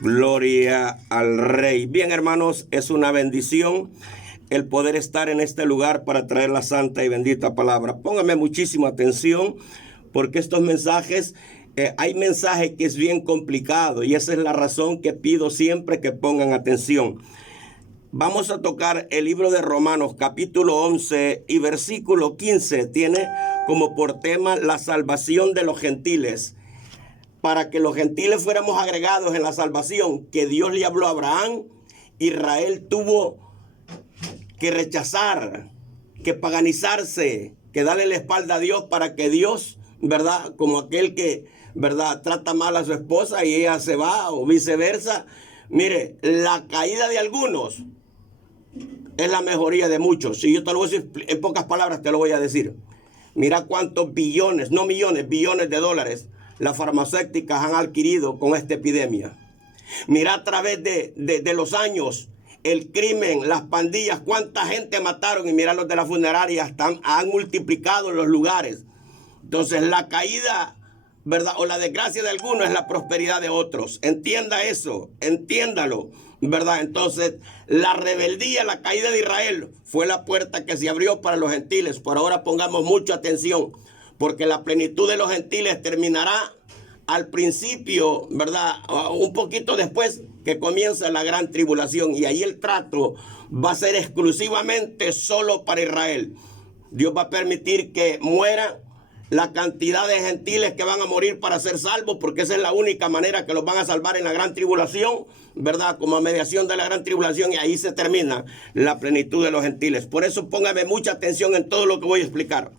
Gloria al Rey. Bien, hermanos, es una bendición el poder estar en este lugar para traer la santa y bendita palabra. Póngame muchísima atención porque estos mensajes, hay mensaje que es bien complicado y esa es la razón que pido siempre que pongan atención. Vamos a tocar el libro de Romanos capítulo 11 y versículo 15. Tiene como por tema la salvación de los gentiles. Para que los gentiles fuéramos agregados en la salvación que Dios le habló a Abraham, Israel tuvo que rechazar, que paganizarse, que darle la espalda a Dios para que Dios, ¿verdad? Como aquel que, ¿verdad?, trata mal a su esposa y ella se va o viceversa. Mire, la caída de algunos es la mejoría de muchos. Si yo te lo voy a decir en pocas palabras, te lo voy a decir. Mira cuántos billones, no millones, billones de dólares las farmacéuticas han adquirido con esta epidemia. Mira a través de los años el crimen, las pandillas, cuánta gente mataron y mira los de las funerarias han multiplicado los lugares. Entonces la caída, ¿verdad?, o la desgracia de algunos es la prosperidad de otros. Entienda eso, entiéndalo, ¿verdad? Entonces la rebeldía, la caída de Israel fue la puerta que se abrió para los gentiles. Por ahora pongamos mucha atención, porque la plenitud de los gentiles terminará al principio, ¿verdad?, un poquito después que comienza la gran tribulación, y ahí el trato va a ser exclusivamente solo para Israel. Dios va a permitir que muera la cantidad de gentiles que van a morir para ser salvos, porque esa es la única manera que los van a salvar en la gran tribulación, ¿verdad?, como a mediación de la gran tribulación, y ahí se termina la plenitud de los gentiles. Por eso póngame mucha atención en todo lo que voy a explicar.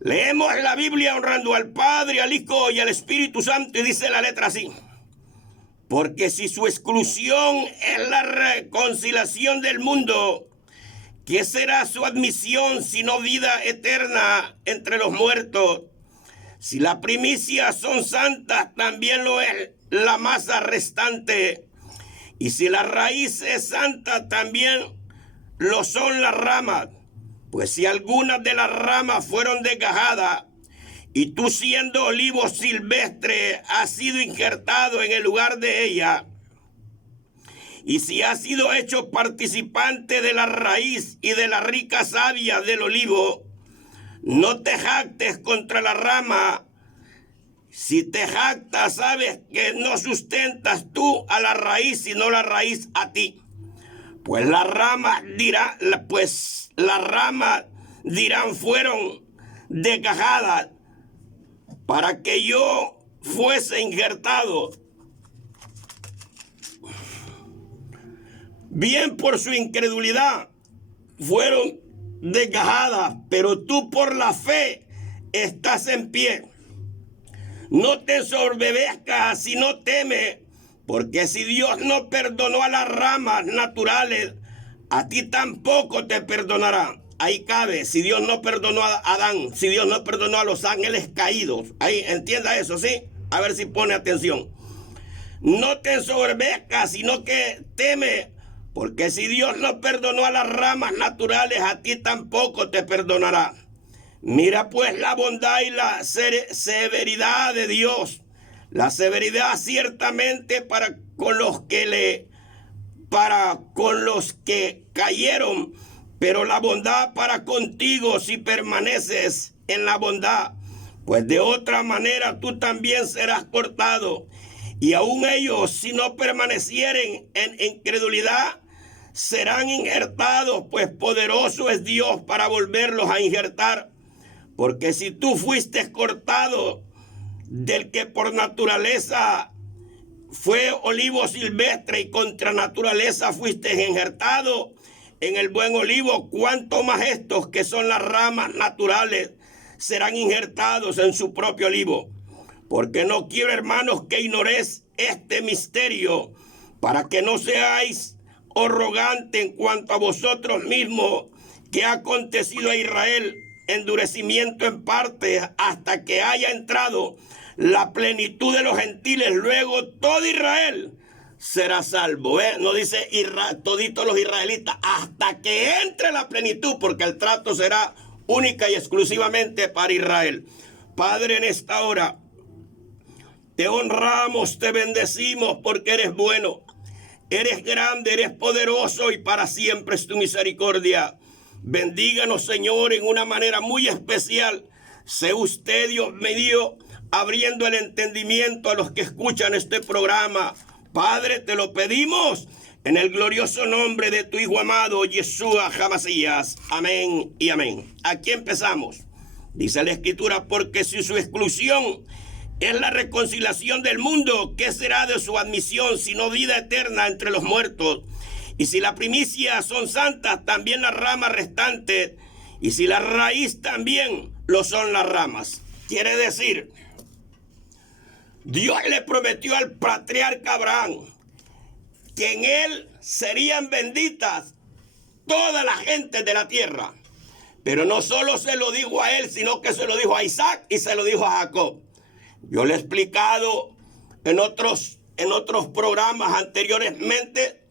Leemos la Biblia honrando al Padre, al Hijo y al Espíritu Santo, y dice la letra así: porque si su exclusión es la reconciliación del mundo, ¿qué será su admisión sino vida eterna entre los muertos? Si las primicias son santas, también lo es la masa restante. Y si la raíz es santa, también lo son las ramas. Pues si algunas de las ramas fueron desgajadas, y tú siendo olivo silvestre has sido injertado en el lugar de ella, y si has sido hecho participante de la raíz y de la rica savia del olivo, no te jactes contra la rama. Si te jactas, sabes que no sustentas tú a la raíz, sino la raíz a ti. Pues las ramas dirán fueron desgajadas para que yo fuese injertado. Bien por su incredulidad fueron desgajadas, pero tú por la fe estás en pie. No te sobrevezcas si no temes, porque si Dios no perdonó a las ramas naturales, a ti tampoco te perdonará. Ahí cabe, si Dios no perdonó a Adán, si Dios no perdonó a los ángeles caídos. Ahí entienda eso, ¿sí? A ver si pone atención. No te ensoberbezcas, sino que teme, porque si Dios no perdonó a las ramas naturales, a ti tampoco te perdonará. Mira pues la bondad y la severidad de Dios. La severidad ciertamente para con los que cayeron, pero la bondad para contigo si permaneces en la bondad. Pues de otra manera tú también serás cortado. Y aun ellos, si no permanecieren en incredulidad, serán injertados, pues poderoso es Dios para volverlos a injertar. Porque si tú fuiste cortado del que por naturaleza fue olivo silvestre y contra naturaleza fuiste injertado en el buen olivo, cuánto más estos que son las ramas naturales serán injertados en su propio olivo. Porque no quiero, hermanos, que ignoréis este misterio, para que no seáis arrogantes en cuanto a vosotros mismos, que ha acontecido a Israel endurecimiento en parte hasta que haya entrado la plenitud de los gentiles. Luego todo Israel será salvo. No dice toditos los israelitas, hasta que entre la plenitud, porque el trato será única y exclusivamente para Israel. Padre, en esta hora Te honramos, te bendecimos porque eres bueno. Eres grande, eres poderoso y para siempre es tu misericordia. Bendíganos, Señor, en una manera muy especial. Sé usted, Dios mío, abriendo el entendimiento a los que escuchan este programa. Padre, te lo pedimos en el glorioso nombre de tu Hijo amado, Yeshua HaMasías. Amén y amén. Aquí empezamos. Dice la Escritura, porque si su exclusión es la reconciliación del mundo, ¿qué será de su admisión sino vida eterna entre los muertos? Y si la primicia son santas, también las ramas restantes, y si la raíz también lo son las ramas. Quiere decir, Dios le prometió al patriarca Abraham que en él serían benditas todas las gentes de la tierra. Pero no solo se lo dijo a él, sino que se lo dijo a Isaac y se lo dijo a Jacob. Yo le he explicado en otros programas anteriormente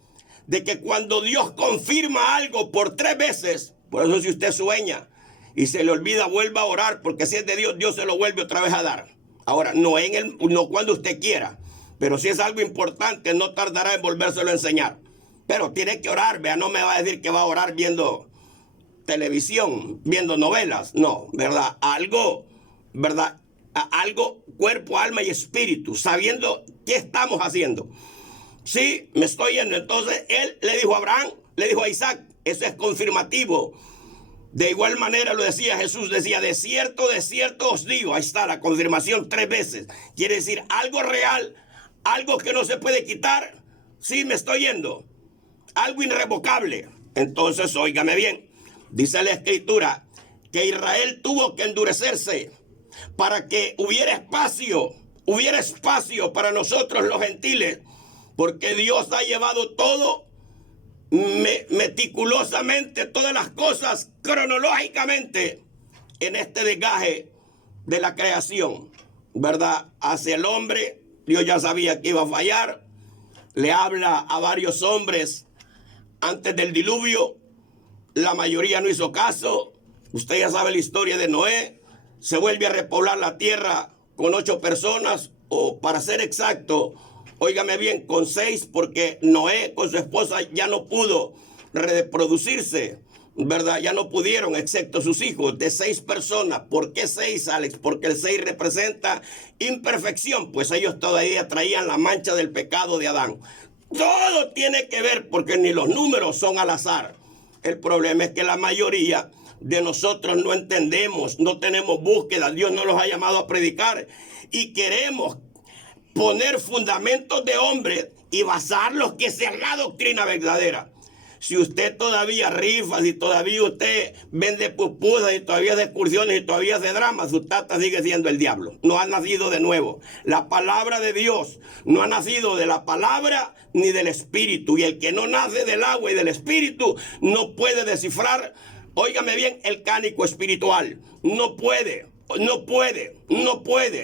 de que cuando Dios confirma algo por 3 veces, por eso si usted sueña y se le olvida, vuelva a orar, porque si es de Dios, Dios se lo vuelve otra vez a dar. Ahora, no cuando usted quiera, pero si es algo importante, no tardará en volvérselo a enseñar. Pero tiene que orar, vea, no me va a decir que va a orar viendo televisión, viendo novelas, no, ¿verdad? Algo, ¿verdad? Algo, cuerpo, alma y espíritu, sabiendo qué estamos haciendo. Sí, me estoy yendo. Entonces, él le dijo a Abraham, le dijo a Isaac, eso es confirmativo. De igual manera lo decía Jesús, decía, de cierto os digo. Ahí está la confirmación 3 veces. Quiere decir algo real, algo que no se puede quitar. Sí, me estoy yendo. Algo irrevocable. Entonces, óigame bien. Dice la Escritura que Israel tuvo que endurecerse para que hubiera espacio para nosotros los gentiles, porque Dios ha llevado todo meticulosamente, todas las cosas cronológicamente en este desgaje de la creación, ¿verdad? Hacia el hombre, Dios ya sabía que iba a fallar, le habla a varios hombres antes del diluvio, la mayoría no hizo caso. Usted ya sabe la historia de Noé. Se vuelve a repoblar la tierra con 8 personas, o para ser exacto, óigame bien, con 6, porque Noé con su esposa ya no pudo reproducirse, ¿verdad? Ya no pudieron, excepto sus hijos, de 6 personas. ¿Por qué 6, Alex? Porque el 6 representa imperfección, pues ellos todavía traían la mancha del pecado de Adán. Todo tiene que ver, porque ni los números son al azar. El problema es que la mayoría de nosotros no entendemos, no tenemos búsqueda. Dios no los ha llamado a predicar y queremos poner fundamentos de hombre y basarlos que sea la doctrina verdadera. Si usted todavía rifa, si todavía usted vende pupusas y todavía hace excursiones y todavía hace dramas, su tata sigue siendo el diablo. No ha nacido de nuevo. La palabra de Dios no ha nacido de la palabra ni del espíritu. Y el que no nace del agua y del espíritu no puede descifrar, óigame bien, el cánico espiritual. No puede.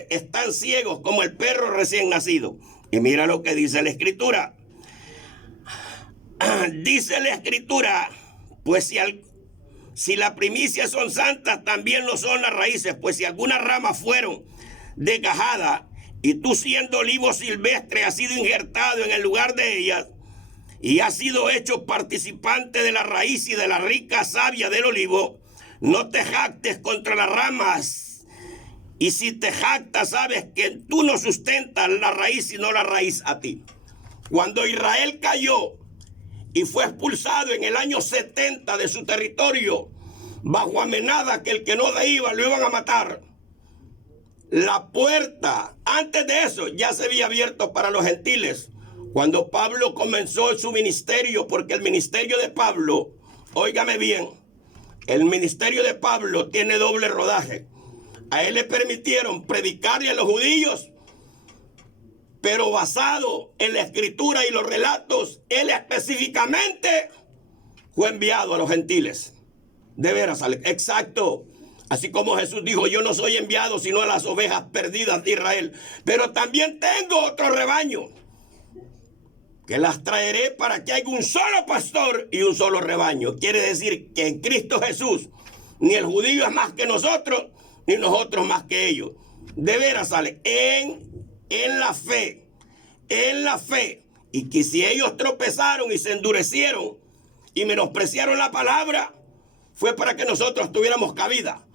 Están ciegos como el perro recién nacido. Y mira lo que dice la Escritura. Dice la Escritura, pues si las primicias son santas, también lo son las raíces. Pues si algunas ramas fueron desgajadas y tú, siendo olivo silvestre, has sido injertado en el lugar de ellas y has sido hecho participante de la raíz y de la rica savia del olivo, no te jactes contra las ramas. Y si te jactas, sabes que tú no sustentas la raíz, sino la raíz a ti. Cuando Israel cayó y fue expulsado en el año 70 de su territorio, bajo amenaza que el que no se iba lo iban a matar, la puerta, antes de eso, ya se había abierto para los gentiles. Cuando Pablo comenzó su ministerio, porque el ministerio de Pablo, óigame bien, el ministerio de Pablo tiene doble rodaje. A él le permitieron predicarle a los judíos, pero basado en la Escritura y los relatos, él específicamente fue enviado a los gentiles. De veras, exacto. Así como Jesús dijo, yo no soy enviado sino a las ovejas perdidas de Israel. Pero también tengo otro rebaño, que las traeré para que haya un solo pastor y un solo rebaño. Quiere decir que en Cristo Jesús, ni el judío es más que nosotros, ni nosotros más que ellos. De veras, sale en en la fe, y que si ellos tropezaron y se endurecieron y menospreciaron la palabra, fue para que nosotros tuviéramos cabida.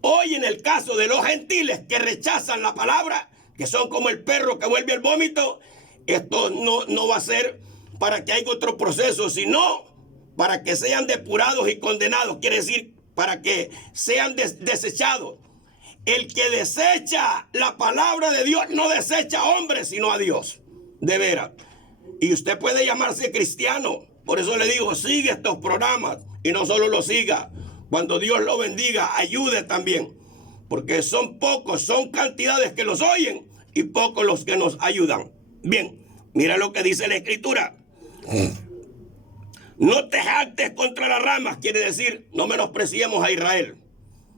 Hoy en el caso de los gentiles que rechazan la palabra, que son como el perro que vuelve al vómito, esto no va a ser para que haya otro proceso, sino para que sean depurados y condenados, quiere decir, para que sean desechados. El que desecha la palabra de Dios no desecha a hombres, sino a Dios. De veras. Y usted puede llamarse cristiano. Por eso le digo, sigue estos programas. Y no solo lo siga. Cuando Dios lo bendiga, ayude también. Porque son pocos, son cantidades que los oyen y pocos los que nos ayudan. Bien, mira lo que dice la Escritura. No te jactes contra las ramas, quiere decir, no menospreciemos a Israel.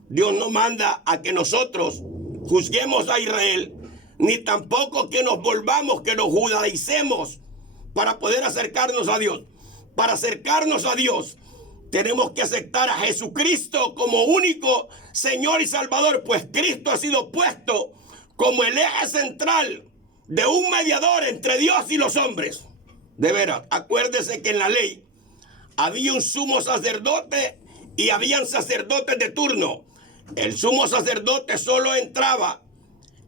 Dios no manda a que nosotros juzguemos a Israel, ni tampoco que nos volvamos, que nos judaicemos para poder acercarnos a Dios. Para acercarnos a Dios, tenemos que aceptar a Jesucristo como único Señor y Salvador, pues Cristo ha sido puesto como el eje central de un mediador entre Dios y los hombres. De veras, acuérdese que en la ley había un sumo sacerdote y habían sacerdotes de turno. El sumo sacerdote solo entraba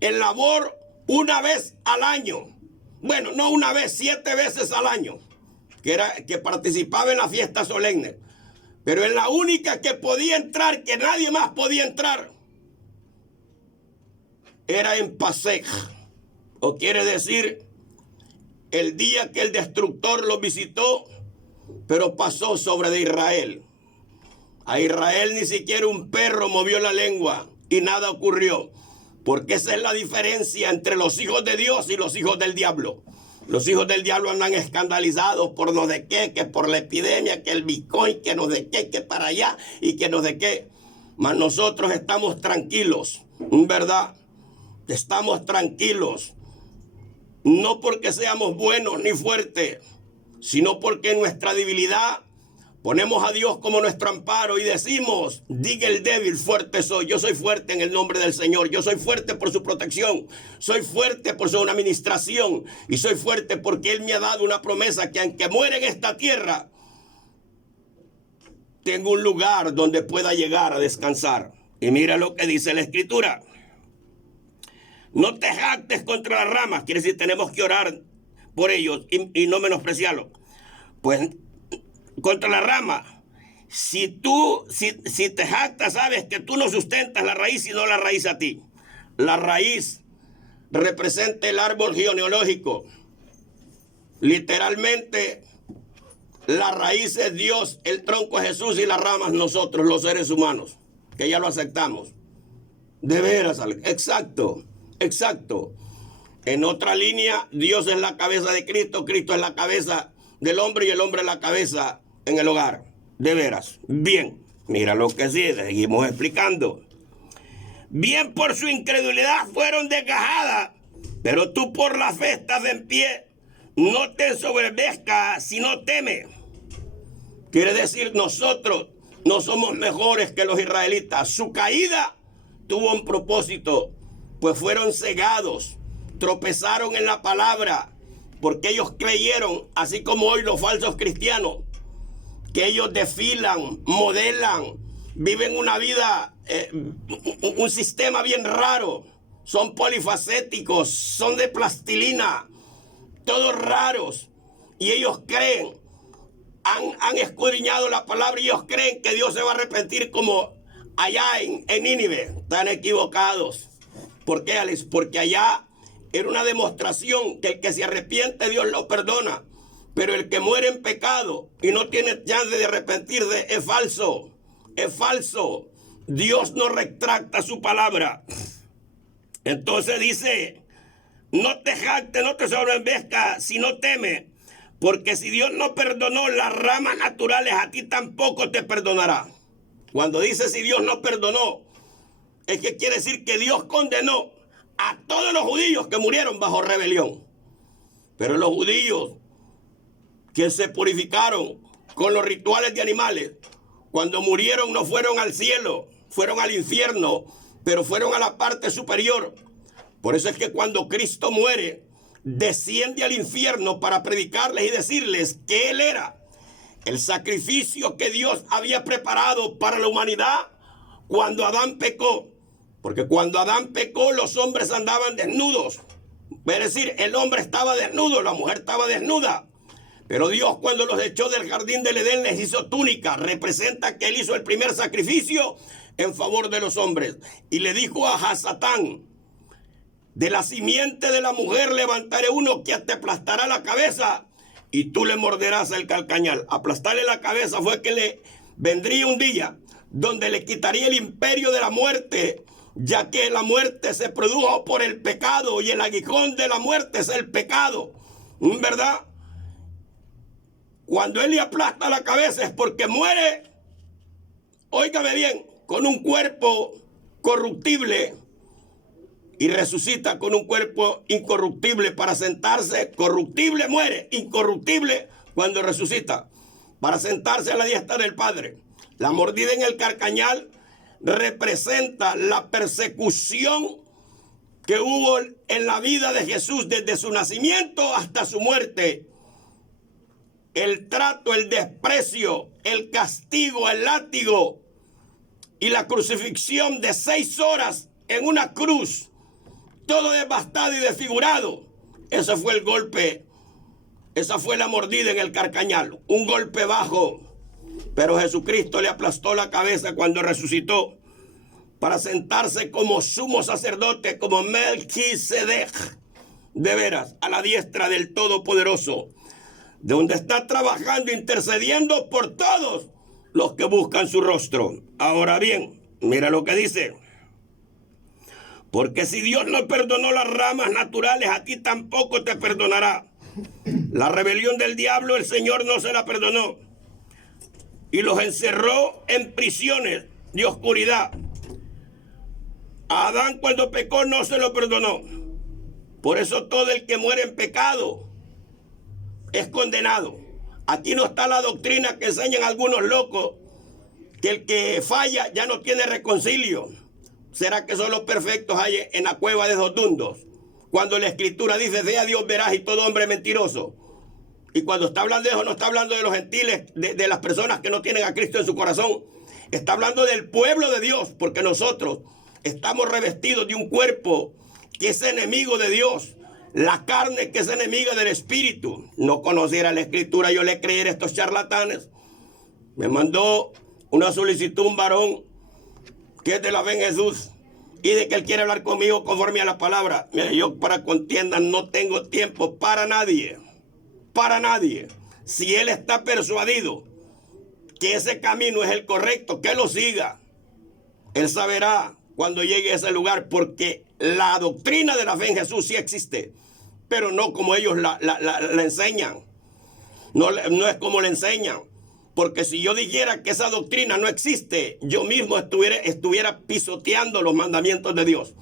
en labor una vez al año. Bueno, no una vez, 7 veces al año, que participaba en la fiesta solemne. Pero en la única que podía entrar, que nadie más podía entrar, era en Pasej. O quiere decir, el día que el destructor lo visitó, pero pasó sobre de Israel. A Israel ni siquiera un perro movió la lengua y nada ocurrió. Porque esa es la diferencia entre los hijos de Dios y los hijos del diablo. Los hijos del diablo andan escandalizados por no de qué, que por la epidemia, que el Bitcoin, que no de qué, que para allá y que no de qué. Mas nosotros estamos tranquilos, ¿verdad? Estamos tranquilos. No porque seamos buenos ni fuertes, sino porque en nuestra debilidad ponemos a Dios como nuestro amparo y decimos, diga el débil, fuerte soy. Yo soy fuerte en el nombre del Señor. Yo soy fuerte por su protección. Soy fuerte por su administración. Y soy fuerte porque Él me ha dado una promesa que aunque muera en esta tierra, tengo un lugar donde pueda llegar a descansar. Y mira lo que dice la Escritura. No te jactes contra las ramas. Quiere decir, tenemos que orar por ellos y no menospreciarlo. Pues contra la rama, si te jactas, sabes que tú no sustentas la raíz, sino la raíz a ti. La raíz representa el árbol genealógico. Literalmente, la raíz es Dios, el tronco es Jesús y las ramas nosotros, los seres humanos, que ya lo aceptamos. De veras, exacto. En otra línea, Dios es la cabeza de Cristo, Cristo es la cabeza del hombre y el hombre es la cabeza en el hogar. De veras. Bien, mira lo que sí, seguimos explicando. Bien, por su incredulidad fueron desgajadas, pero tú por la fe estás en pie. No te ensoberbezcas, sino teme. Quiere decir, nosotros no somos mejores que los israelitas. Su caída tuvo un propósito, pues fueron cegados, tropezaron en la palabra, porque ellos creyeron, así como hoy los falsos cristianos, que ellos desfilan, modelan, viven una vida, un sistema bien raro, son polifacéticos, son de plastilina, todos raros, y ellos creen, han escudriñado la palabra y ellos creen que Dios se va a arrepentir como allá en Nínive. Están equivocados. ¿Por qué, Alex? Porque allá era una demostración que el que se arrepiente, Dios lo perdona. Pero el que muere en pecado y no tiene chance de arrepentirse es falso. Es falso. Dios no retracta su palabra. Entonces dice, no te jactes, no te soberbezcas, sino teme. Porque si Dios no perdonó las ramas naturales, a ti tampoco te perdonará. Cuando dice si Dios no perdonó, es que quiere decir que Dios condenó a todos los judíos que murieron bajo rebelión. Pero los judíos que se purificaron con los rituales de animales, cuando murieron no fueron al cielo, fueron al infierno, pero fueron a la parte superior, Por eso es que cuando Cristo muere, desciende al infierno para predicarles y decirles que Él era el sacrificio que Dios había preparado para la humanidad cuando Adán pecó. Porque cuando Adán pecó, los hombres andaban desnudos. Es decir, el hombre estaba desnudo, la mujer estaba desnuda. Pero Dios, cuando los echó del jardín del Edén, les hizo túnica. Representa que Él hizo el primer sacrificio en favor de los hombres. Y le dijo a Satán: de la simiente de la mujer levantaré uno que te aplastará la cabeza y tú le morderás el calcañal. Aplastarle la cabeza fue que le vendría un día donde le quitaría el imperio de la muerte, ya que la muerte se produjo por el pecado y el aguijón de la muerte es el pecado, ¿verdad? Cuando Él le aplasta la cabeza es porque muere, óigame bien, con un cuerpo corruptible y resucita con un cuerpo incorruptible para sentarse. Corruptible muere, incorruptible cuando resucita, para sentarse a la diestra del Padre. La mordida en el carcañal representa la persecución que hubo en la vida de Jesús desde su nacimiento hasta su muerte. El trato, el desprecio, el castigo, el látigo y la crucifixión de 6 horas en una cruz, todo devastado y desfigurado. Ese fue el golpe, esa fue la mordida en el carcañal, un golpe bajo. Pero Jesucristo le aplastó la cabeza cuando resucitó para sentarse como sumo sacerdote, como Melquisedec, de veras, a la diestra del Todopoderoso, de donde está trabajando, intercediendo por todos los que buscan su rostro. Ahora bien, mira lo que dice: porque si Dios no perdonó las ramas naturales, a ti tampoco te perdonará. La rebelión del diablo el Señor no se la perdonó y los encerró en prisiones de oscuridad. A Adán, cuando pecó, no se lo perdonó. Por eso todo el que muere en pecado es condenado. Aquí no está la doctrina que enseñan algunos locos, que el que falla ya no tiene reconcilio. ¿Será que son los perfectos hay en la cueva de Jotundos? Cuando la Escritura dice: sea Dios veraz y todo hombre mentiroso. Y cuando está hablando de eso, no está hablando de los gentiles, de las personas que no tienen a Cristo en su corazón. Está hablando del pueblo de Dios, porque nosotros estamos revestidos de un cuerpo que es enemigo de Dios. La carne que es enemiga del Espíritu. No conociera la Escritura, yo le creeré a estos charlatanes. Me mandó una solicitud un varón que es de la fe en Jesús y de que él quiere hablar conmigo conforme a la palabra. Mire, yo para contienda no tengo tiempo para nadie. Para nadie. Si él está persuadido que ese camino es el correcto, que lo siga. Él saberá cuando llegue a ese lugar, porque la doctrina de la fe en Jesús sí existe, pero no como ellos la enseñan. No es como la enseñan. Porque si yo dijera que esa doctrina no existe, yo mismo estuviera pisoteando los mandamientos de Dios.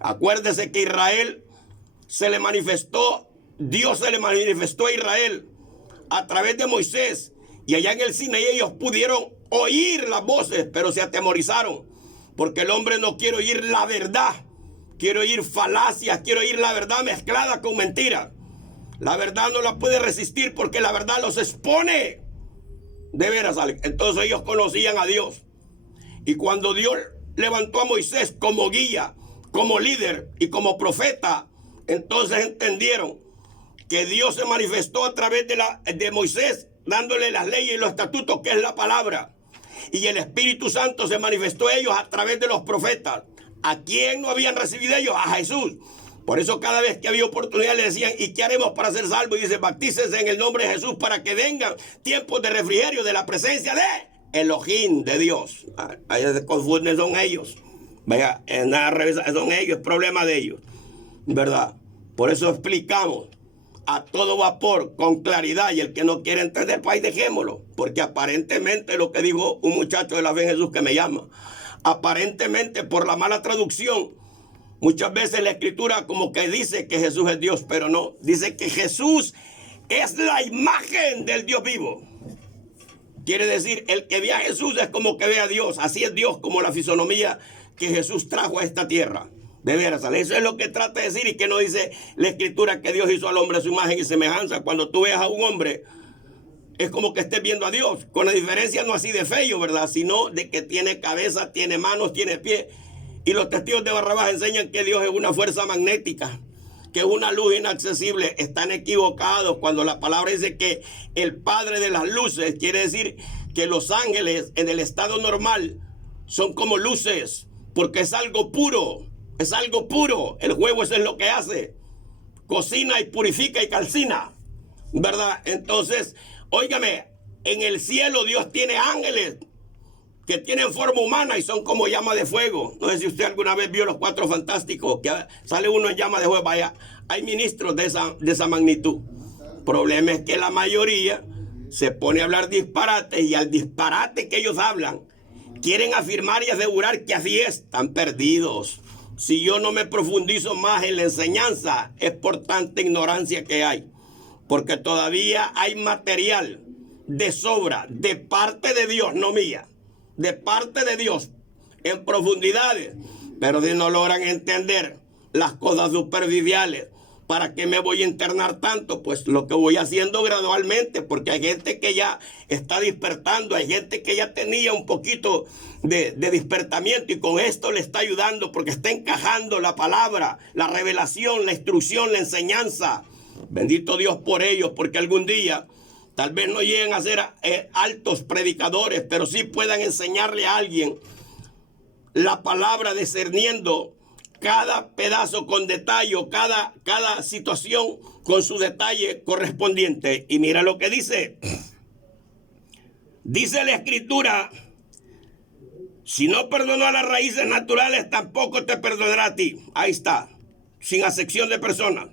Acuérdese que Israel se le manifestó, Dios se le manifestó a Israel a través de Moisés. Y allá en el Sinaí ellos pudieron oír las voces, pero se atemorizaron. Porque el hombre no quiere oír la verdad, quiere oír falacias, quiere oír la verdad mezclada con mentira. La verdad no la puede resistir porque la verdad los expone. De veras, entonces ellos conocían a Dios. Y cuando Dios levantó a Moisés como guía, como líder y como profeta, entonces entendieron que Dios se manifestó a través de Moisés, dándole las leyes y los estatutos, que es la palabra. Y el Espíritu Santo se manifestó a ellos a través de los profetas. ¿A quién no habían recibido ellos? A Jesús. Por eso cada vez que había oportunidad le decían: ¿y qué haremos para ser salvos? Y dice: bautícense en el nombre de Jesús para que vengan tiempos de refrigerio de la presencia de Elohim, de Dios. Ahí se confunden, son ellos. Vaya, en nada revisa, son ellos, es problema de ellos, ¿verdad? Por eso explicamos a todo vapor, con claridad, y el que no quiere entender, pues ahí dejémoslo, porque aparentemente lo que dijo un muchacho de la fe en Jesús que me llama, aparentemente por la mala traducción, muchas veces la Escritura como que dice que Jesús es Dios, pero no. Dice que Jesús es la imagen del Dios vivo. Quiere decir, el que ve a Jesús es como que ve a Dios. Así es Dios, como la fisonomía que Jesús trajo a esta tierra. De veras, eso es lo que trata de decir. Y que no dice la Escritura que Dios hizo al hombre a su imagen y semejanza. Cuando tú veas a un hombre, es como que estés viendo a Dios, con la diferencia no así de feo, ¿verdad? Sino de que tiene cabeza, tiene manos, tiene pies. Y los testigos de Barrabás enseñan que Dios es una fuerza magnética, que es una luz inaccesible. Están equivocados cuando la palabra dice que el Padre de las luces, quiere decir que los ángeles en el estado normal son como luces, porque es algo puro, es algo puro. El fuego eso es lo que hace, cocina y purifica y calcina, ¿verdad? Entonces, óigame, en el cielo Dios tiene ángeles que tienen forma humana y son como llama de fuego. No sé si usted alguna vez vio Los Cuatro Fantásticos, que sale uno en llama de fuego. Vaya, hay ministros de esa magnitud. El problema es que la mayoría se pone a hablar disparates, y al disparate que ellos hablan, quieren afirmar y asegurar que así es. Están perdidos. Si yo no me profundizo más en la enseñanza, es por tanta ignorancia que hay. Porque todavía hay material de sobra de parte de Dios, no mía, de parte de Dios, en profundidades. Pero si no logran entender las cosas superficiales, ¿para qué me voy a internar tanto? Pues lo que voy haciendo gradualmente, porque hay gente que ya está despertando, hay gente que ya tenía un poquito de despertamiento, y con esto le está ayudando, porque está encajando la palabra, la revelación, la instrucción, la enseñanza. Bendito Dios por ellos, porque algún día tal vez no lleguen a ser altos predicadores, pero sí puedan enseñarle a alguien la palabra, discerniendo cada pedazo con detalle, cada situación con su detalle correspondiente. Y mira lo que dice. Dice la Escritura: si no perdonó a las raíces naturales, tampoco te perdonará a ti. Ahí está, sin acepción de personas.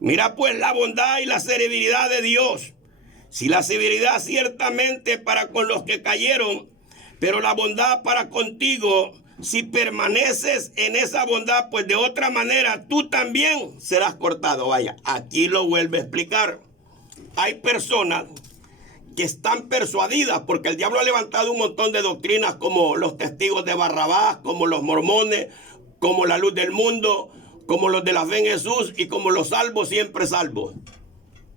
Mira pues la bondad y la severidad de Dios. Si la severidad ciertamente para con los que cayeron, pero la bondad para contigo, si permaneces en esa bondad, pues de otra manera tú también serás cortado. Vaya, aquí lo vuelve a explicar. Hay personas que están persuadidas, porque el diablo ha levantado un montón de doctrinas, como los testigos de Barrabás, como los mormones, como la luz del mundo, como los de la fe en Jesús y como los salvos siempre salvos.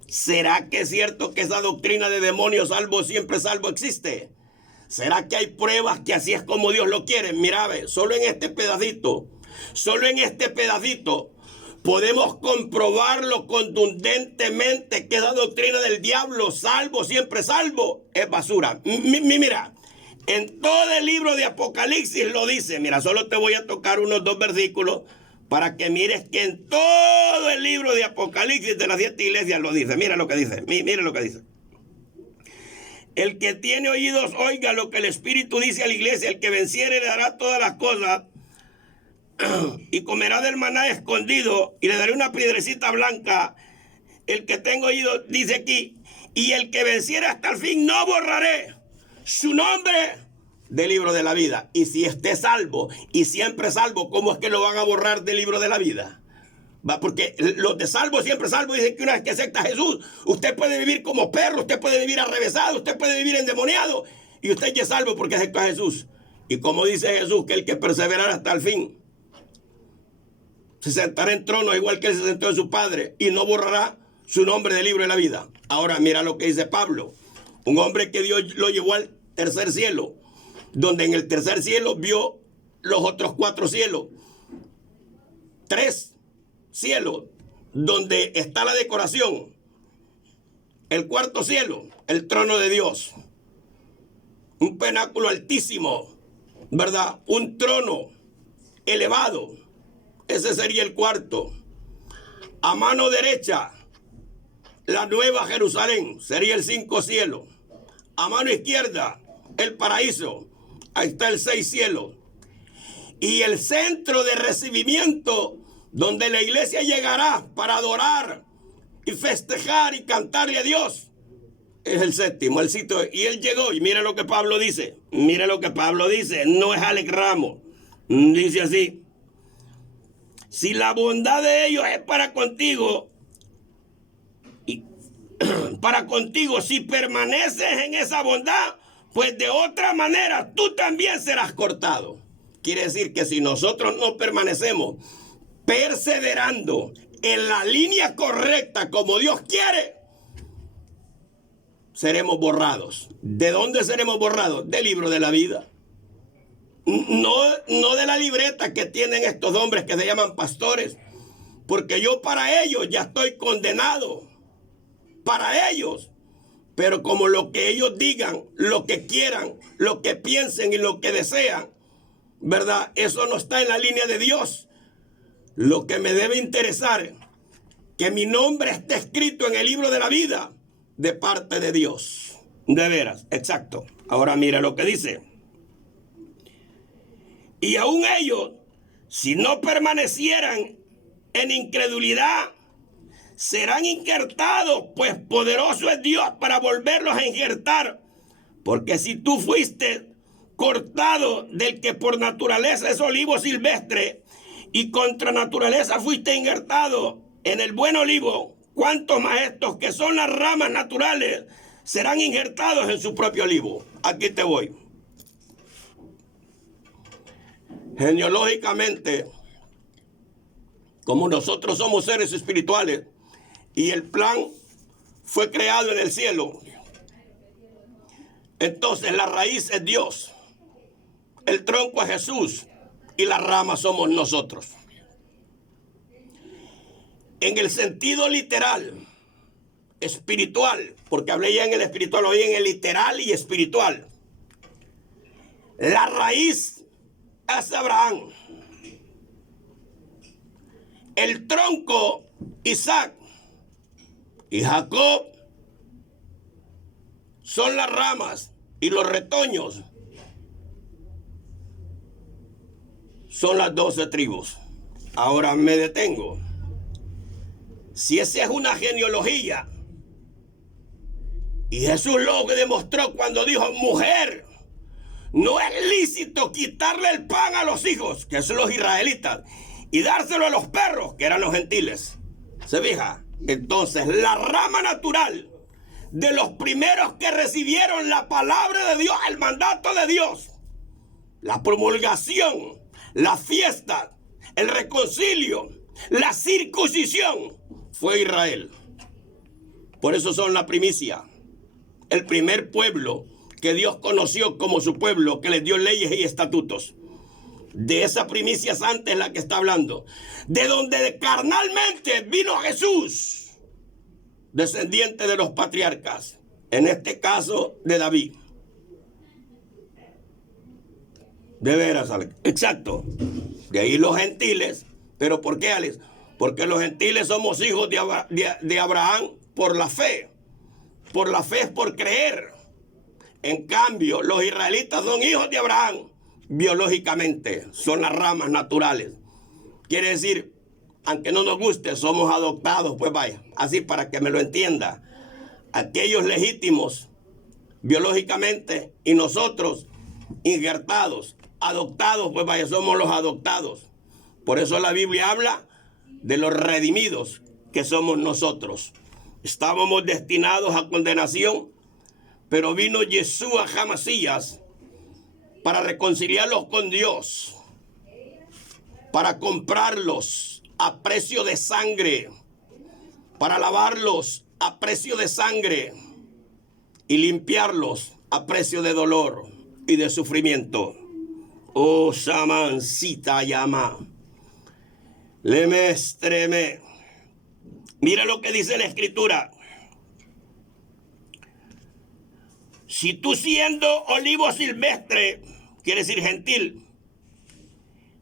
¿Será que es cierto que esa doctrina de demonios salvo siempre salvo existe? ¿Será que hay pruebas que así es como Dios lo quiere? Mira, solo en este pedacito podemos comprobarlo contundentemente, que esa doctrina del diablo, salvo siempre salvo, es basura. Mira, en todo el libro de Apocalipsis lo dice. Mira, solo te voy a tocar unos 2 versículos para que mires que en todo el libro de Apocalipsis de las 7 iglesias lo dice. Mira lo que dice, mira lo que dice. El que tiene oídos, oiga lo que el Espíritu dice a la iglesia. El que venciere le dará todas las cosas y comerá del maná escondido, y le daré una piedrecita blanca. El que tenga oído, dice aquí, y el que venciere hasta el fin, no borraré su nombre del libro de la vida. Y si esté salvo y siempre salvo, ¿cómo es que lo van a borrar del libro de la vida? Porque los de salvo siempre salvo dicen que una vez que acepta a Jesús, usted puede vivir como perro, usted puede vivir arrevesado, usted puede vivir endemoniado, y usted ya es salvo porque acepta a Jesús. Y como dice Jesús, que el que perseverará hasta el fin se sentará en trono igual que él se sentó en su Padre, y no borrará su nombre del libro de la vida. Ahora mira lo que dice Pablo, un hombre que Dios lo llevó al tercer cielo, donde en el tercer cielo vio los otros 4 cielos, 3 cielos donde está la decoración, el 4º cielo, el trono de Dios, un pináculo altísimo, ¿verdad? Un trono elevado, ese sería el 4º. A mano derecha, la nueva Jerusalén, sería el 5º cielo. A mano izquierda, el paraíso, ahí está el 6º cielo. Y el centro de recibimiento, donde la iglesia llegará para adorar y festejar y cantarle a Dios, es el 7º, el sitio. Y él llegó, y mira lo que Pablo dice, no es Alex Ramos, dice así: si la bondad de ellos es para contigo, si permaneces en esa bondad, pues de otra manera tú también serás cortado. Quiere decir que si nosotros no permanecemos perseverando en la línea correcta como Dios quiere, seremos borrados. ¿De dónde seremos borrados? Del libro de la vida. No de la libreta que tienen estos hombres que se llaman pastores. Porque yo para ellos ya estoy condenado. Para ellos. Pero como lo que ellos digan, lo que quieran, lo que piensen y lo que desean, ¿verdad? Eso no está en la línea de Dios. Lo que me debe interesar, que mi nombre esté escrito en el libro de la vida de parte de Dios. De veras, exacto. Ahora mira lo que dice. Y aún ellos, si no permanecieran en incredulidad, serán injertados, pues poderoso es Dios para volverlos a injertar. Porque si tú fuiste cortado del que por naturaleza es olivo silvestre y contra naturaleza fuiste injertado en el buen olivo, ¿cuántos más estos que son las ramas naturales serán injertados en su propio olivo? Aquí te voy. Genealógicamente, como nosotros somos seres espirituales y el plan fue creado en el cielo, entonces la raíz es Dios, el tronco es Jesús y las ramas somos nosotros. En el sentido literal, espiritual, porque hablé ya en el espiritual, hoy en el literal y espiritual. La raíz es Abraham. El tronco, Isaac. Y Jacob son las ramas y los retoños son las 12 tribus. Ahora me detengo. Si esa es una genealogía, y Jesús lo demostró cuando dijo, mujer, no es lícito quitarle el pan a los hijos, que son los israelitas, y dárselo a los perros, que eran los gentiles. ¿Se fija? Entonces, la rama natural de los primeros que recibieron la palabra de Dios, el mandato de Dios, la promulgación, la fiesta, el reconcilio, la circuncisión, fue Israel. Por eso son la primicia, el primer pueblo que Dios conoció como su pueblo, que les dio leyes y estatutos. De esa primicia santa es la que está hablando. De donde carnalmente vino Jesús, descendiente de los patriarcas, en este caso de David. De veras, Alex. Exacto. De ahí los gentiles. ¿Pero por qué, Alex? Porque los gentiles somos hijos de Abraham por la fe. Por la fe es por creer. En cambio, los israelitas son hijos de Abraham biológicamente. Son las ramas naturales. Quiere decir, aunque no nos guste, somos adoptados. Pues vaya, así para que me lo entienda. Aquellos legítimos biológicamente y nosotros injertados, adoptados, pues vaya, somos los adoptados. Por eso la Biblia habla de los redimidos que somos nosotros. Estábamos destinados a condenación, pero vino Yeshua Hamasías para reconciliarlos con Dios, para comprarlos a precio de sangre, para lavarlos a precio de sangre y limpiarlos a precio de dolor y de sufrimiento. Oh, Shamancita llama. Lemestreme. Mira lo que dice la Escritura. Si tú siendo olivo silvestre, quiere decir gentil,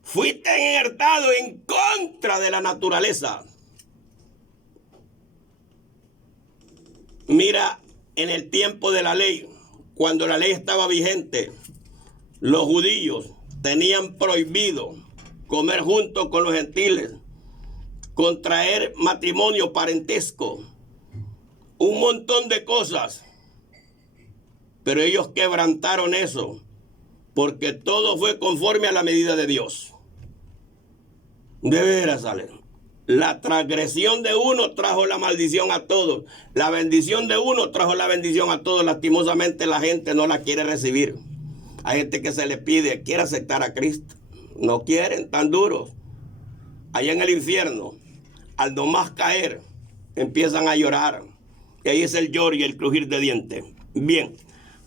fuiste injertado en contra de la naturaleza. Mira, en el tiempo de la ley, cuando la ley estaba vigente, los judíos tenían prohibido comer junto con los gentiles, contraer matrimonio, parentesco, un montón de cosas. Pero ellos quebrantaron eso, porque todo fue conforme a la medida de Dios. De veras, ¿sale? La transgresión de uno trajo la maldición a todos. La bendición de uno trajo la bendición a todos. Lastimosamente la gente no la quiere recibir. Hay gente que se le pide, quiere aceptar a Cristo. no quieren, tan duros. Allá en el infierno, al nomás caer, empiezan a llorar. Y ahí es el lloro y el crujir de dientes. Bien,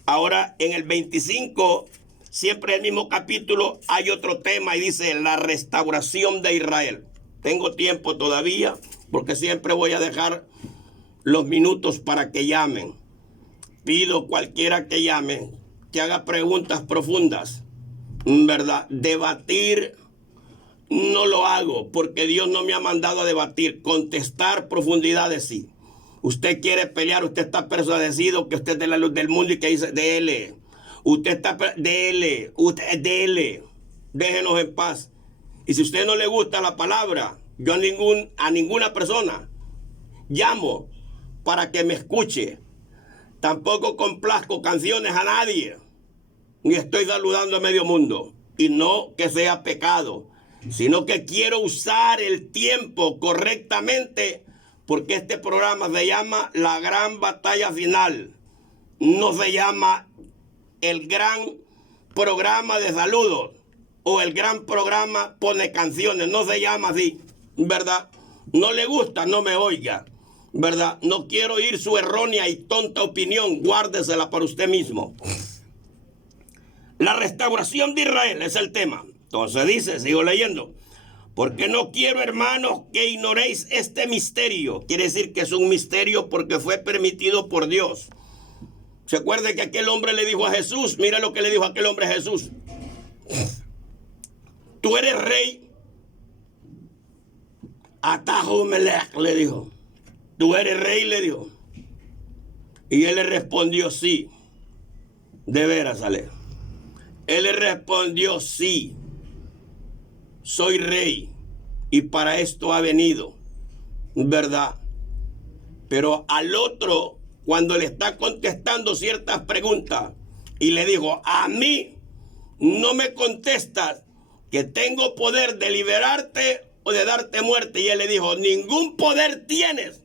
ahora en el 25, siempre el mismo capítulo, hay otro tema y dice la restauración de Israel. Tengo tiempo todavía, porque siempre voy a dejar los minutos para que llamen. Pido cualquiera que llame, que haga preguntas profundas, ¿verdad? Debatir no lo hago, porque Dios no me ha mandado a debatir. Contestar profundidades sí. Usted quiere pelear, usted está persuadido que usted es de la luz del mundo y que dice, dele. Usted está, dele, usted, dele. Déjenos en paz. Y si a usted no le gusta la palabra, yo a ninguna persona llamo para que me escuche. Tampoco complazco canciones a nadie. Ni estoy saludando a medio mundo. Y no que sea pecado, sino que quiero usar el tiempo correctamente, porque este programa se llama La Gran Batalla Final. No se llama el gran programa de saludos o el gran programa pone canciones. No se llama así, ¿verdad? No le gusta, no me oiga, ¿verdad? No quiero oír su errónea y tonta opinión. Guárdesela para usted mismo. La restauración de Israel es el tema. Entonces dice, sigo leyendo. Porque no quiero, hermanos, que ignoréis este misterio. Quiere decir que es un misterio porque fue permitido por Dios. ¿Se acuerda que aquel hombre le dijo a Jesús? Mira lo que le dijo aquel hombre a Jesús. Tú eres rey. Atajo Melech, le dijo. Tú eres rey, le dijo. Y él le respondió, sí. De veras, Ale. Él le respondió, sí. Soy rey y para esto ha venido, ¿verdad? Pero al otro, cuando le está contestando ciertas preguntas y le dijo, a mí no me contestas que tengo poder de liberarte o de darte muerte. Y él le dijo, ningún poder tienes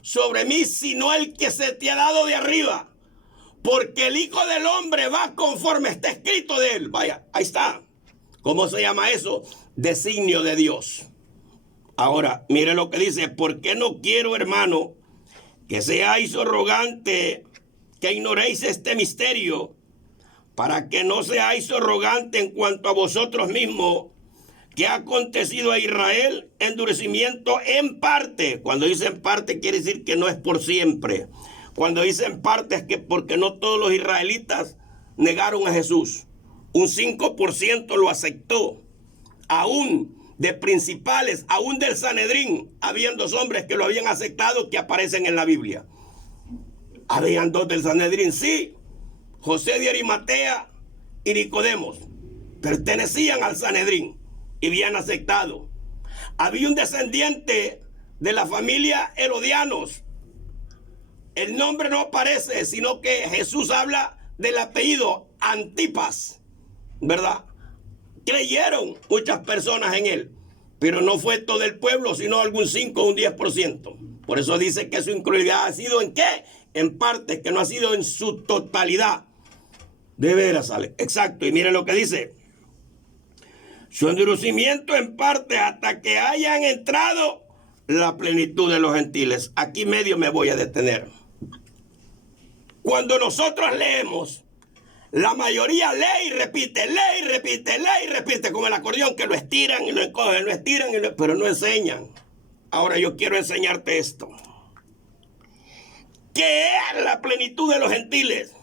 sobre mí sino el que se te ha dado de arriba, porque el Hijo del Hombre va conforme está escrito de él. Vaya, ahí está. ¿Cómo se llama eso? Designio de Dios. Ahora, mire lo que dice. ¿Por qué no quiero, hermano, que seáis arrogantes, que ignoréis este misterio, para que no seáis arrogantes en cuanto a vosotros mismos, que ha acontecido a Israel endurecimiento en parte? Cuando dice en parte quiere decir que no es por siempre. Cuando dice en parte es que porque no todos los israelitas negaron a Jesús. Un 5% lo aceptó. Aún de principales, aún del Sanedrín, habían 2 hombres que lo habían aceptado que aparecen en la Biblia. Habían 2 del Sanedrín, sí. José de Arimatea y Nicodemos pertenecían al Sanedrín y habían aceptado. Había un descendiente de la familia Herodianos. El nombre no aparece, sino que Jesús habla del apellido Antipas, ¿verdad? Creyeron muchas personas en él, pero no fue todo el pueblo, sino algún 5 o un 10%. Por eso dice que su incredulidad ha sido ¿en qué? En parte, que no ha sido en su totalidad. De veras, sale. Exacto. Y miren lo que dice. Su endurecimiento en parte hasta que hayan entrado la plenitud de los gentiles. Aquí medio me voy a detener. Cuando nosotros leemos, la mayoría lee y repite, como el acordeón, que lo estiran y lo encogen, lo estiran, pero no enseñan. Ahora yo quiero enseñarte esto. ¿Qué es la plenitud de los gentiles?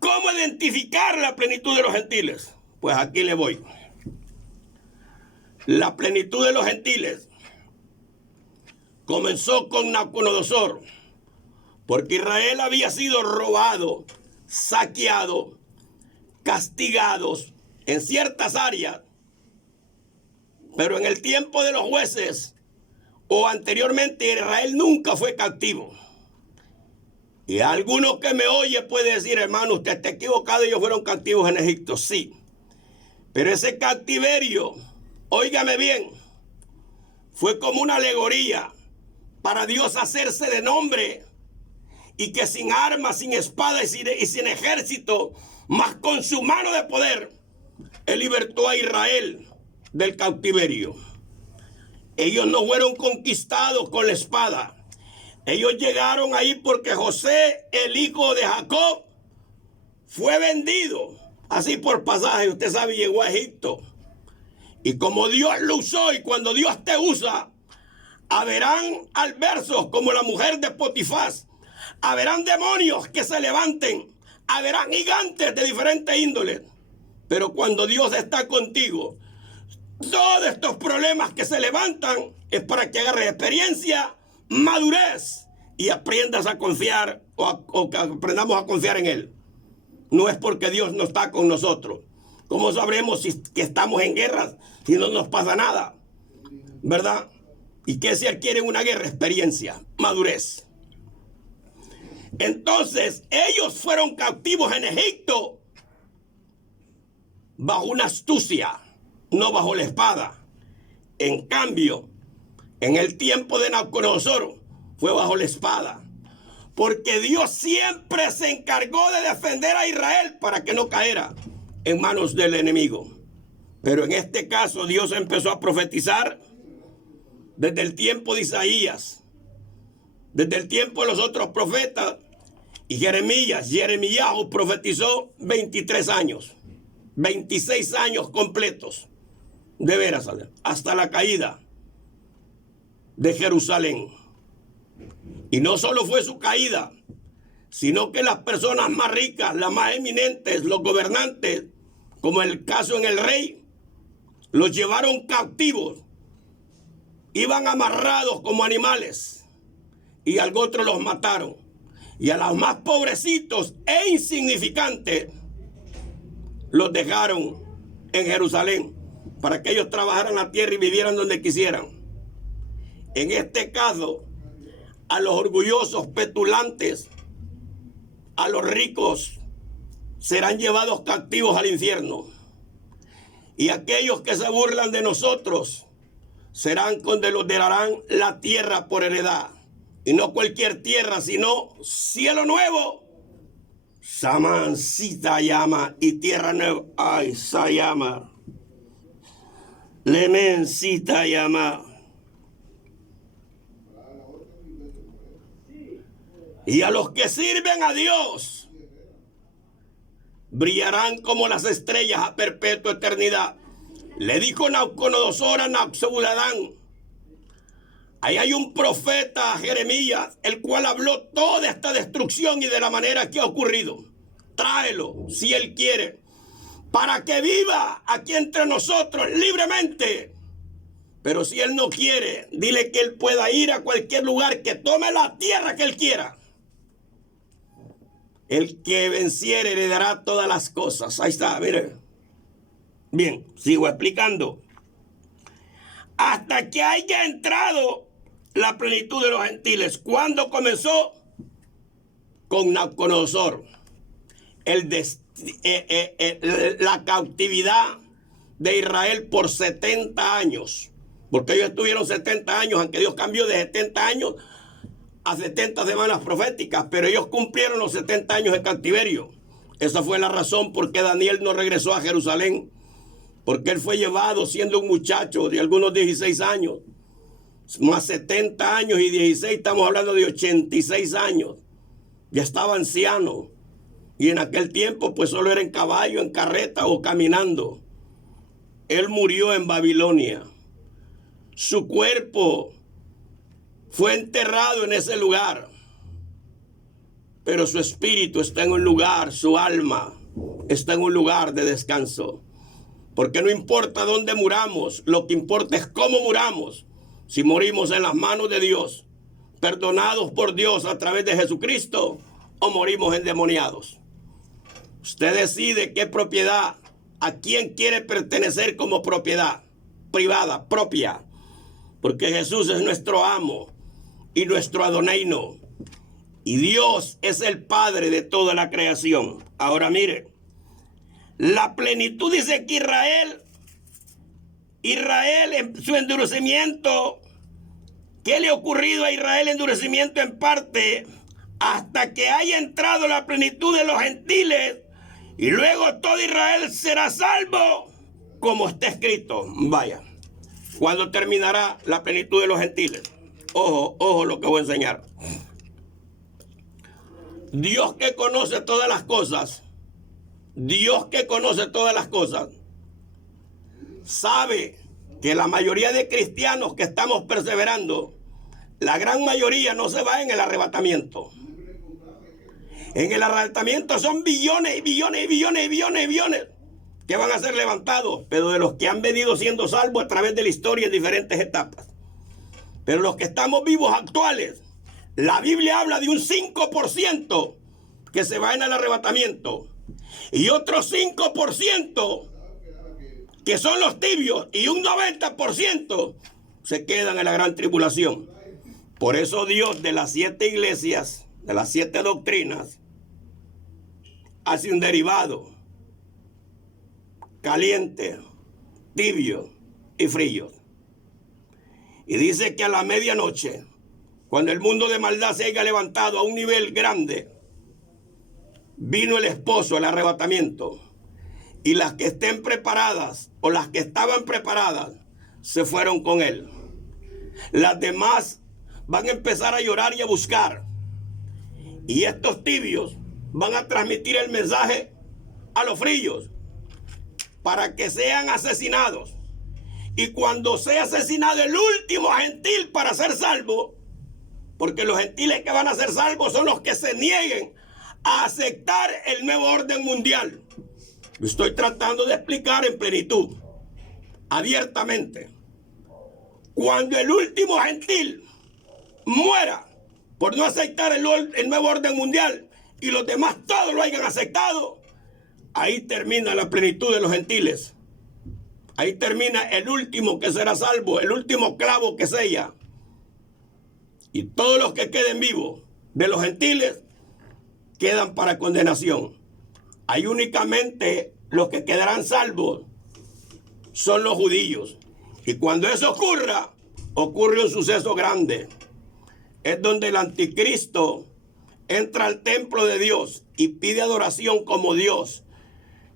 ¿Cómo identificar la plenitud de los gentiles? Pues aquí le voy. La plenitud de los gentiles comenzó con Nabucodonosor, porque Israel había sido robado, saqueado, castigados en ciertas áreas, pero en el tiempo de los jueces o anteriormente Israel nunca fue cautivo. Y alguno que me oye puede decir, hermano, usted está equivocado, ellos fueron cautivos en Egipto. Sí, pero ese cautiverio, óigame bien, fue como una alegoría para Dios hacerse de nombre, y que sin armas, sin espada y sin ejército, mas con su mano de poder, Él libertó a Israel del cautiverio. Ellos no fueron conquistados con la espada. Ellos llegaron ahí porque José, el hijo de Jacob, fue vendido. Así por pasaje, usted sabe, llegó a Egipto. Y como Dios lo usó, y cuando Dios te usa, haberán adversos como la mujer de Potifar, haberán demonios que se levanten, haberán gigantes de diferentes índoles. Pero cuando Dios está contigo, todos estos problemas que se levantan es para que agarres experiencia, madurez y aprendas a confiar o que aprendamos a confiar en Él. No es porque Dios no está con nosotros. ¿Cómo sabremos que estamos en guerra si no nos pasa nada? ¿Verdad? ¿Y qué se adquiere en una guerra? Experiencia, madurez. Entonces, ellos fueron cautivos en Egipto bajo una astucia, no bajo la espada. En cambio, en el tiempo de Nabucodonosor fue bajo la espada. Porque Dios siempre se encargó de defender a Israel para que no caera en manos del enemigo. Pero en este caso Dios empezó a profetizar desde el tiempo de Isaías, desde el tiempo de los otros profetas. Y Jeremías profetizó 23 años, 26 años completos, de veras, hasta la caída de Jerusalén. Y no solo fue su caída, sino que las personas más ricas, las más eminentes, los gobernantes, como el caso en el rey, los llevaron cautivos. Iban amarrados como animales y al otro los mataron. Y a los más pobrecitos e insignificantes los dejaron en Jerusalén para que ellos trabajaran la tierra y vivieran donde quisieran. En este caso, a los orgullosos, petulantes, a los ricos, serán llevados cautivos al infierno. Y aquellos que se burlan de nosotros serán condenorarán la tierra por heredad. Y no cualquier tierra, sino cielo nuevo. Samancita llama y tierra nueva. Ay, Sayama. Lemencita llama. Y a los que sirven a Dios brillarán como las estrellas a perpetua eternidad. Le dijo Nabucodonosor a Nabucodonosor. Ahí hay un profeta, Jeremías, el cual habló toda esta destrucción y de la manera que ha ocurrido. Tráelo, si él quiere, para que viva aquí entre nosotros libremente. Pero si él no quiere, dile que él pueda ir a cualquier lugar, que tome la tierra que él quiera. El que venciere heredará todas las cosas. Ahí está, mire. Bien, sigo explicando. Hasta que haya entrado la plenitud de los gentiles. ¿Cuándo comenzó? Con Nabucodonosor. La cautividad de Israel por 70 años. Porque ellos estuvieron 70 años, aunque Dios cambió de 70 años a 70 semanas proféticas, pero ellos cumplieron los 70 años de cautiverio. Esa fue la razón por qué Daniel no regresó a Jerusalén, porque él fue llevado siendo un muchacho de algunos 16 años, más 70 años y 16, estamos hablando de 86 años. Ya estaba anciano, y en aquel tiempo pues solo era en caballo, en carreta o caminando. Él murió en Babilonia. Su cuerpo fue enterrado en ese lugar, pero su espíritu está en un lugar, su alma está en un lugar de descanso. Porque no importa dónde muramos, lo que importa es cómo muramos. Si morimos en las manos de Dios, perdonados por Dios a través de Jesucristo, o morimos endemoniados. Usted decide qué propiedad, a quién quiere pertenecer como propiedad privada, propia. Porque Jesús es nuestro amo y nuestro Adoneino. Y Dios es el Padre de toda la creación. Ahora mire, la plenitud dice que Israel en su endurecimiento, ¿qué le ha ocurrido a Israel? Endurecimiento en parte, hasta que haya entrado la plenitud de los gentiles Y luego todo Israel será salvo, como está escrito. Vaya, ¿cuándo terminará la plenitud de los gentiles? Ojo, ojo lo que voy a enseñar. Dios que conoce todas las cosas, Dios que conoce todas las cosas, sabe que la mayoría de cristianos que estamos perseverando, la gran mayoría no se va en el arrebatamiento. En el arrebatamiento son billones y billones y billones y billones y billones que van a ser levantados, pero de los que han venido siendo salvos a través de la historia en diferentes etapas. Pero los que estamos vivos actuales, la Biblia habla de un 5% que se va en el arrebatamiento y otro 5% que son los tibios y un 90% se quedan en la gran tribulación. Por eso Dios de las 7 iglesias, de las 7 doctrinas, hace un derivado caliente, tibio y frío. Y dice que a la medianoche, cuando el mundo de maldad se haya levantado a un nivel grande, vino el esposo, el arrebatamiento. Y las que estén preparadas o las que estaban preparadas se fueron con él. Las demás van a empezar a llorar y a buscar. Y estos tibios van a transmitir el mensaje a los fríos para que sean asesinados. Y cuando sea asesinado el último gentil para ser salvo, porque los gentiles que van a ser salvos son los que se nieguen a aceptar el nuevo orden mundial. Estoy tratando de explicar en plenitud, abiertamente. Cuando el último gentil muera por no aceptar el nuevo orden mundial y los demás todos lo hayan aceptado, ahí termina la plenitud de los gentiles. Ahí termina el último que será salvo, el último clavo que sella. Y todos los que queden vivos de los gentiles quedan para condenación. Hay únicamente los que quedarán salvos son los judíos. Y cuando eso ocurra, ocurre un suceso grande. Es donde el anticristo entra al templo de Dios y pide adoración como Dios.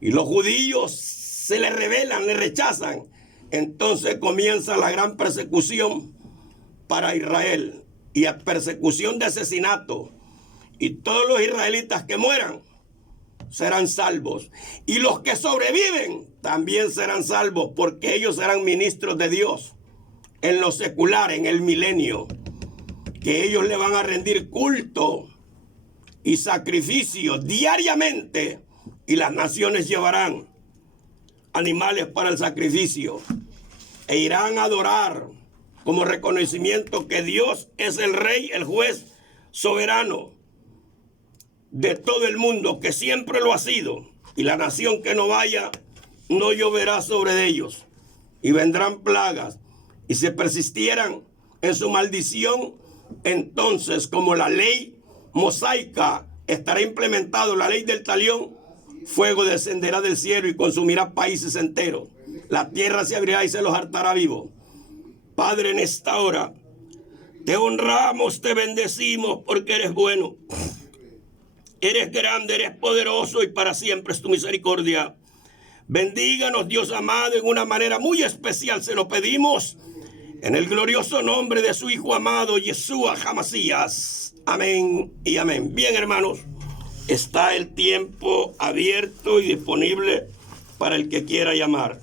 Y los judíos se le rebelan, le rechazan. Entonces comienza la gran persecución para Israel y a persecución de asesinato. Y todos los israelitas que mueran serán salvos. Y los que sobreviven también serán salvos, porque ellos serán ministros de Dios en lo secular, en el milenio. Que ellos le van a rendir culto y sacrificio diariamente. Y las naciones llevarán animales para el sacrificio e irán a adorar como reconocimiento que Dios es el rey, el juez soberano de todo el mundo, que siempre lo ha sido. Y la nación que no vaya no lloverá sobre ellos. Y vendrán plagas. Y si persistieran en su maldición, entonces como la ley mosaica estará implementado, la ley del talión, fuego descenderá del cielo y consumirá países enteros. La tierra se abrirá y se los hartará vivos. Padre, en esta hora te honramos, te bendecimos porque eres bueno. Eres grande, eres poderoso y para siempre es tu misericordia. Bendíganos, Dios amado, en una manera muy especial. Se lo pedimos en el glorioso nombre de su Hijo amado, Yeshua Hamasías. Amén y amén. Bien, hermanos, está el tiempo abierto y disponible para el que quiera llamar.